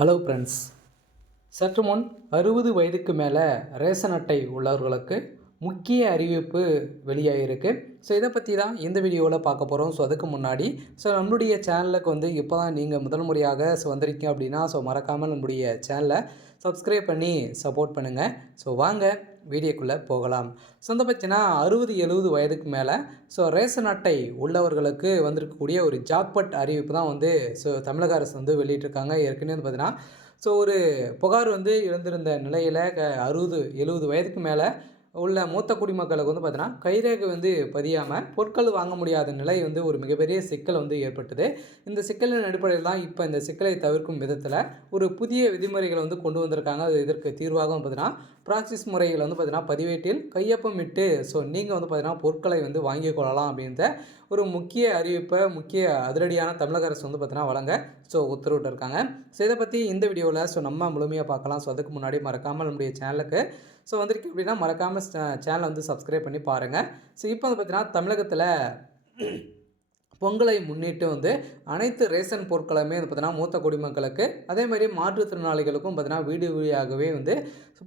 Hello friends, சற்று முன் 60 வயதுக்கு மேலே ரேஷன் அட்டை உள்ளவர்களுக்கு முக்கிய அறிவிப்பு வெளியாகிருக்கு. ஸோ இதை பற்றி தான் இந்த வீடியோவில் பார்க்க போகிறோம். ஸோ அதுக்கு முன்னாடி நம்மளுடைய சேனலுக்கு இப்போ தான் நீங்கள் முதல் முறையாக வந்திருக்கீங்க அப்படின்னா மறக்காமல் நம்முடைய சேனலை சப்ஸ்கிரைப் பண்ணி சப்போர்ட் பண்ணுங்கள். வாங்க வீடியோக்குள்ளே போகலாம். இதை பார்த்தீங்கன்னா 60-70 வயதுக்கு மேலே ரேஷன் அட்டை உள்ளவர்களுக்கு வந்திருக்கக்கூடிய ஒரு ஜாக்பாட் அறிவிப்பு தான் தமிழக அரசு வெளியிட்டிருக்காங்க. ஏற்கனவே பார்த்தீங்கன்னா ஒரு புகார் எழுந்திருந்த நிலையில் 60-70 வயதுக்கு மேலே உள்ள மூத்த குடிமக்களுக்கு பார்த்தீங்கன்னா கைரேகை பதியாமல் பொருட்கள் வாங்க முடியாத நிலை ஒரு மிகப்பெரிய சிக்கல் ஏற்பட்டது. இந்த சிக்கலின் அடிப்படையில் தான் இப்போ இந்த சிக்கலை தவிர்க்கும் விதத்தில் ஒரு புதிய விதிமுறைகளை கொண்டு வந்திருக்காங்க. இதற்கு தீர்வாக பார்த்தீங்கன்னா ப்ராக்சிஸ் முறைகள் பார்த்தீங்கன்னா பதிவேட்டில் கையொப்பம் இட்டு நீங்கள் பார்த்தீங்கன்னா பொருட்களை வாங்கிக் கொள்ளலாம் அப்படின்ற ஒரு முக்கிய அறிவிப்பை அதிரடியான தமிழக அரசு பார்த்தீங்கன்னா வழங்க உத்தரவிட்டிருக்காங்க. இதை பற்றி இந்த வீடியோவில் நம்ம முழுமையாக பார்க்கலாம். அதுக்கு முன்னாடி மறக்காமல் நம்முடைய சேனலுக்கு வந்திருக்கு அப்படின்னா மறக்காமல் சேனலை சப்ஸ்கிரைப் பண்ணி பாருங்கள். இப்போ பார்த்தீங்கன்னா தமிழகத்தில் பொங்கலை முன்னிட்டு அனைத்து ரேஷன் பொருட்களுமே பார்த்தீங்கன்னா மூத்த குடிமக்களுக்கு அதே மாதிரி மாற்றுத்திறனாளிகளுக்கும் பார்த்தீங்கன்னா வீடு வீடாகவே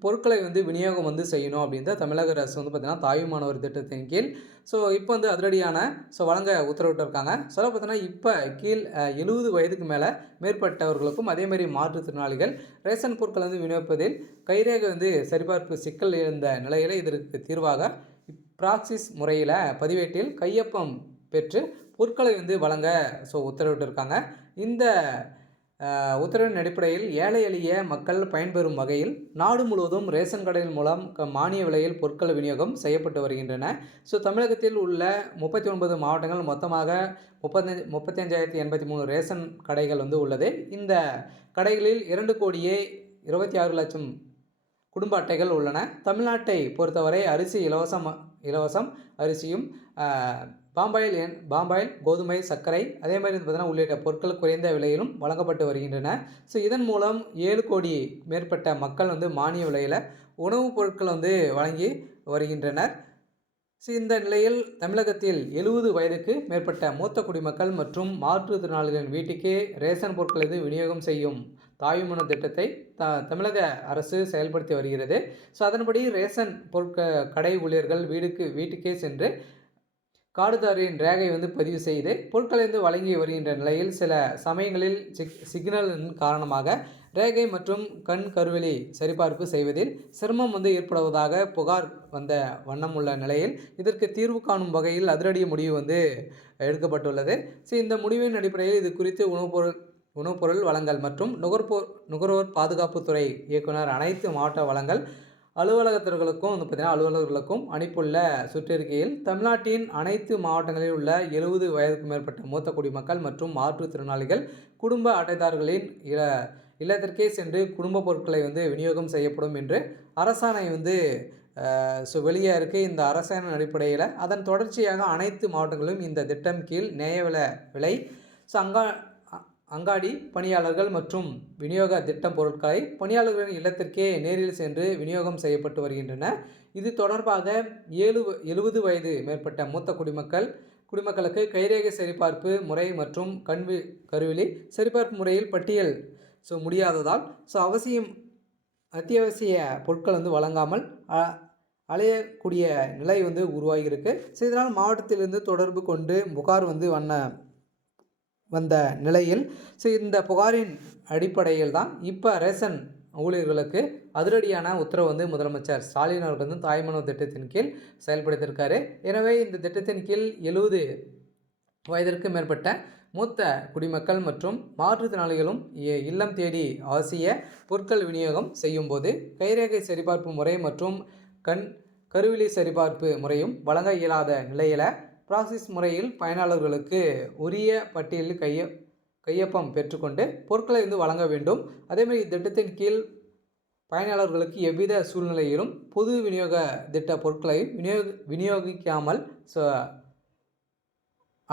பொருட்களை விநியோகம் செய்யணும் அப்படின்ற தமிழக அரசு பார்த்தீங்கன்னா தாயுமானவர் திட்டத்தின் கீழ் இப்போ அதிரடியான வழங்க உத்தரவிட்டிருக்காங்க. பார்த்தீங்கன்னா இப்போ கீழ் 70 வயதுக்கு மேலே மேற்பட்டவர்களுக்கும் அதே மாதிரி மாற்றுத்திறனாளிகள் ரேஷன் பொருட்களை விநியோகிப்பதில் கைரேகை சரிபார்ப்பு சிக்கல் இருந்த நிலையில் இதற்கு தீர்வாக ப்ராக்சிஸ் முறையில் பதிவேட்டில் கையொப்பம் பெற்று பொருட்களை வழங்க உத்தரவிட்டிருக்காங்க. இந்த உத்தரவின் அடிப்படையில் ஏழை எளிய மக்கள் பயன்பெறும் வகையில் நாடு முழுவதும் ரேஷன் கடைகள் மூலம் மானிய விலையில் பொருட்கள் விநியோகம் செய்யப்பட்டு வருகின்றன. தமிழகத்தில் உள்ள 39 மாவட்டங்கள் மொத்தமாக 35,083 ரேஷன் கடைகள் உள்ளது. இந்த கடைகளில் 2,26,00,000 குடும்ப அட்டைகள் உள்ளன. தமிழ்நாட்டை பொறுத்தவரை அரிசி இலவசம் அரிசியும் பாம்பாயில் கோதுமை சர்க்கரை அதே மாதிரி பார்த்தீங்கன்னா உள்ளிட்ட பொருட்கள் குறைந்த விலையிலும் வழங்கப்பட்டு வருகின்றன. இதன் மூலம் 7 கோடி மேற்பட்ட மக்கள் மானிய விலையில் உணவுப் பொருட்கள் வழங்கி வருகின்றனர். இந்த நிலையில் தமிழகத்தில் 70 வயதுக்கு மேற்பட்ட மூத்த குடிமக்கள் மற்றும் மாற்றுத்திறனாளிகளின் வீட்டுக்கே ரேஷன் பொருட்களை விநியோகம் செய்யும் தாயுமான திட்டத்தை தமிழக அரசு செயல்படுத்தி வருகிறது. அதன்படி ரேஷன் கடை ஊழியர்கள் வீட்டுக்கே சென்று கார்டுதாரின் ரேகை பதிவு செய்து பொருட்களை வழங்கி வருகின்ற நிலையில் சில சமயங்களில் சிக்னலின் காரணமாக ரேகை மற்றும் கண் கருவெளி சரிபார்ப்பு செய்வதில் சிரமம் ஏற்படுவதாக புகார் வந்த வண்ணம் உள்ள நிலையில் இதற்கு தீர்வு காணும் வகையில் அதிரடி முடிவு எடுக்கப்பட்டுள்ளது. இந்த முடிவின் அடிப்படையில் இது குறித்து உணவுப்பொருள் வழங்கல் மற்றும் நுகர்வோர் பாதுகாப்புத்துறை இயக்குனர் அனைத்து மாவட்ட வழங்கல் அலுவலர்களுக்கும் அனுப்பியுள்ள சுற்றறிக்கையில் தமிழ்நாட்டின் அனைத்து மாவட்டங்களில் உள்ள 70 வயதுக்கு மேற்பட்ட மூத்த குடிமக்கள் மற்றும் மாற்றுத்திறனாளிகள் குடும்ப அட்டைதாரர்களின் இல்லத்திற்கே சென்று குடும்ப பொருட்களை விநியோகம் செய்யப்படும் என்று அரசாணை வெளியே இருக்குது. இந்த அரசாணையின் அடிப்படையில் அதன் தொடர்ச்சியாக அனைத்து மாவட்டங்களிலும் இந்த திட்டம் கீழ் நியாய விலை அங்காடி பணியாளர்கள் மற்றும் விநியோக திட்டம் பொருட்களை பணியாளர்களின் இல்லத்திற்கே நேரில் சென்று விநியோகம் செய்யப்பட்டு வருகின்றன. இது தொடர்பாக 70 வயது மேற்பட்ட மூத்த குடிமக்களுக்கு கைரேகை சரிபார்ப்பு முறை மற்றும் கருவிழி சரிபார்ப்பு முறையில் பட்டியல் முடியாததால் அத்தியாவசிய பொருட்கள் வழங்காமல் அலையக்கூடிய நிலை உருவாகியிருக்கு. இதனால் மாவட்டத்திலிருந்து தொடர்பு கொண்டு புகார் வந்த நிலையில் இந்த புகாரின் அடிப்படையில் தான் இப்போ ரேஷன் ஊழியர்களுக்கு அதிரடியான உத்தரவு முதலமைச்சர் ஸ்டாலின் அவர்கள் தாய்மானவர் திட்டத்தின் கீழ் செயல்படுத்தியிருக்காரு. எனவே இந்த திட்டத்தின் கீழ் 70 வயதிற்கு மேற்பட்ட மூத்த குடிமக்கள் மற்றும் மாற்றுத்திறனாளிகளும் இல்லம் தேடி அவசிய பொருட்கள் விநியோகம் செய்யும் போது கைரேகை சரிபார்ப்பு முறை மற்றும் கருவிழி சரிபார்ப்பு முறையும் வழங்க இயலாத நிலையில் ப்ராசஸ் முறையில் பயனாளர்களுக்கு உரிய பட்டியலில் கையொப்பம் பெற்றுக்கொண்டு பொருட்களை வழங்க வேண்டும். அதேமாதிரி திட்டத்தின் கீழ் பயனாளர்களுக்கு எவ்வித சூழ்நிலையிலும் பொது விநியோக திட்ட பொருட்களை விநியோகிக்காமல்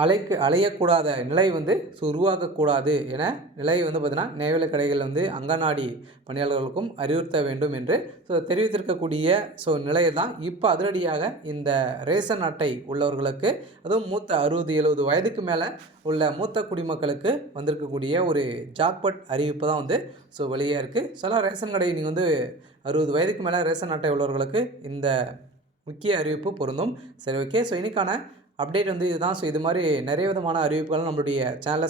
அலையக்கூடாத நிலை வந்து உருவாக்கக்கூடாது என நிலை வந்து பார்த்திங்கன்னா நெய்வேலி கடைகள் வந்து அங்கன்வாடி பணியாளர்களுக்கும் அறிவுறுத்த வேண்டும் என்று தெரிவித்திருக்கக்கூடிய நிலையை தான் இப்போ அதிரடியாக இந்த ரேஷன் அட்டை உள்ளவர்களுக்கு, அதுவும் மூத்த 60-70 வயதுக்கு மேலே உள்ள மூத்த குடிமக்களுக்கு வந்திருக்கக்கூடிய ஒரு ஜாக்பாட் அறிவிப்பு தான் வந்து வெளியே இருக்குது. சில ரேஷன் கடை நீங்கள் வந்து 60 வயதுக்கு மேலே ரேஷன் அட்டை உள்ளவர்களுக்கு இந்த முக்கிய அறிவிப்பு பொருந்தும். சரி, ஓகே. இன்னைக்கான அப்டேட் வந்து இதுதான். இது மாதிரி நிறைய விதமான அறிவிப்புகள் நம்மளுடைய சேனலை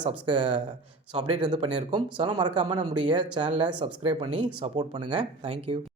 அப்டேட் வந்து பண்ணியிருக்கோம். மறக்காமல் நம்முடைய சேனலை சப்ஸ்கிரைப் பண்ணி சப்போர்ட் பண்ணுங்கள். தேங்க்யூ.